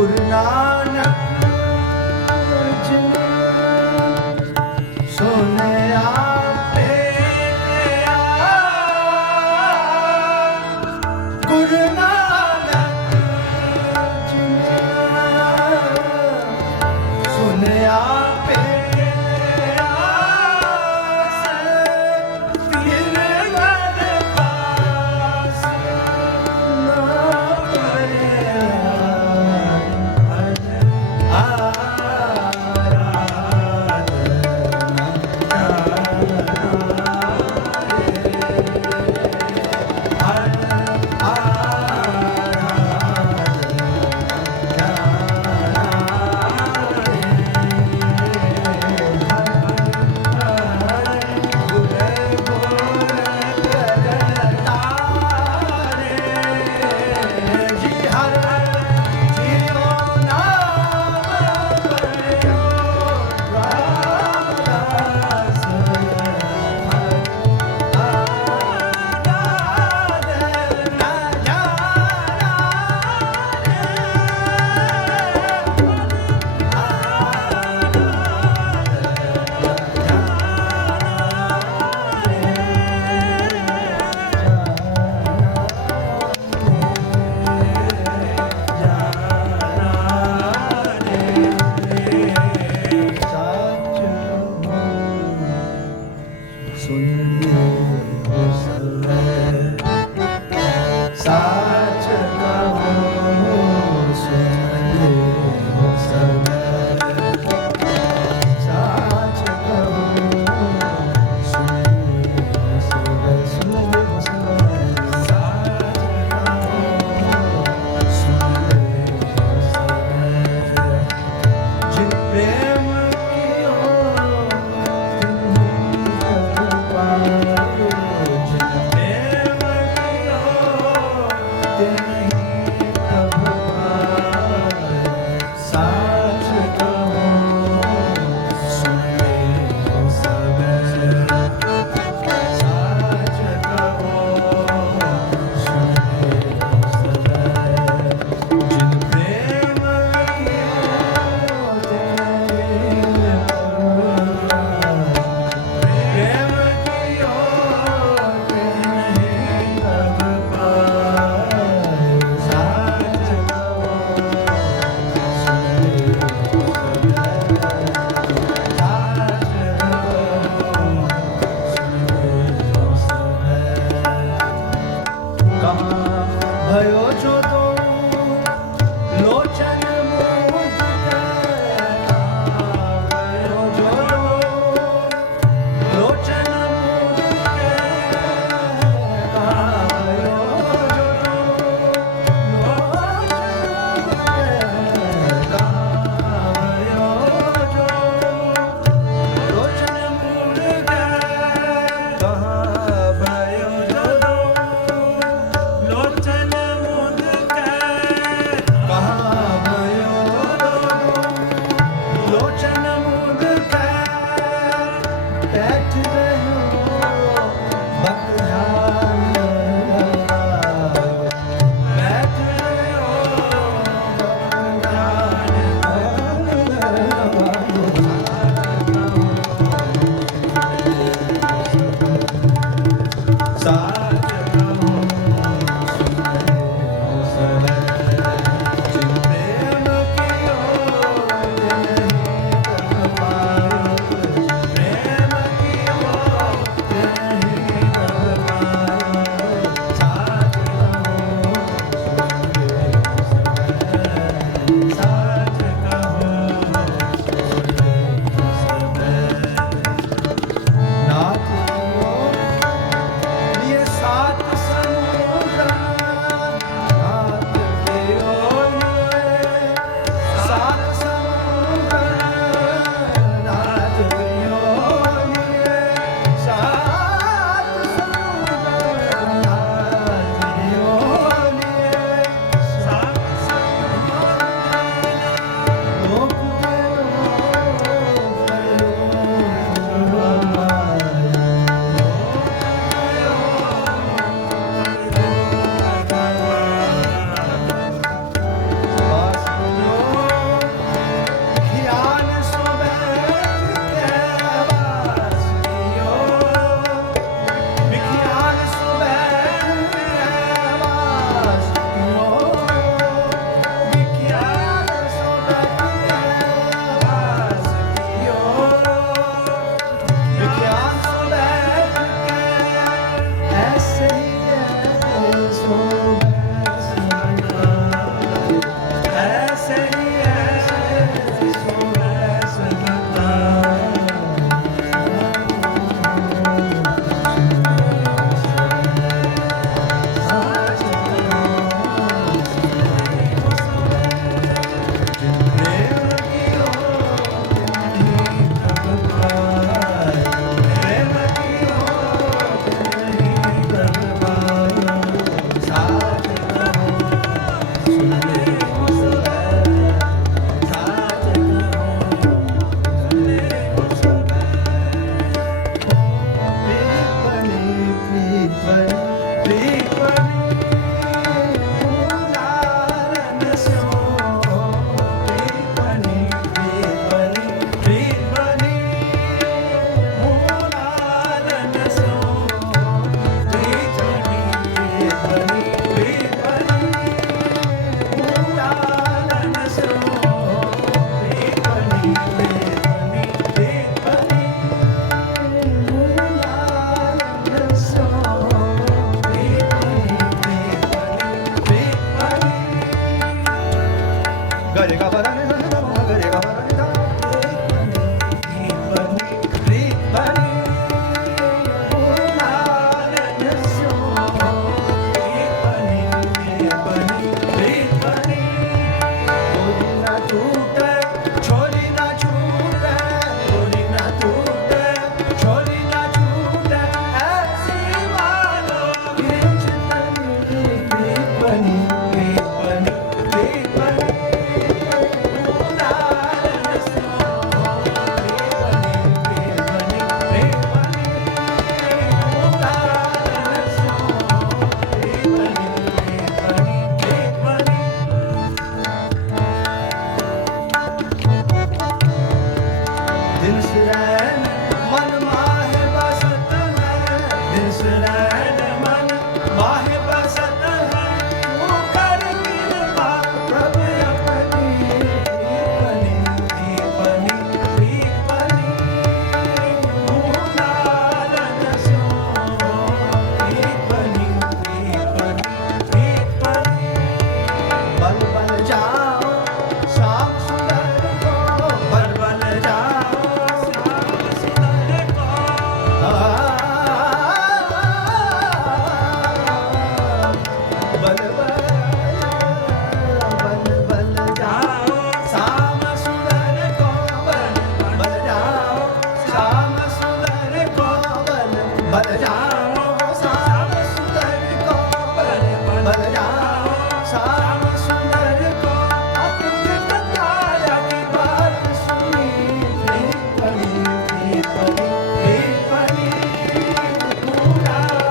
ਗੁਰੂ ਨਾਨਕ ਜਿਨ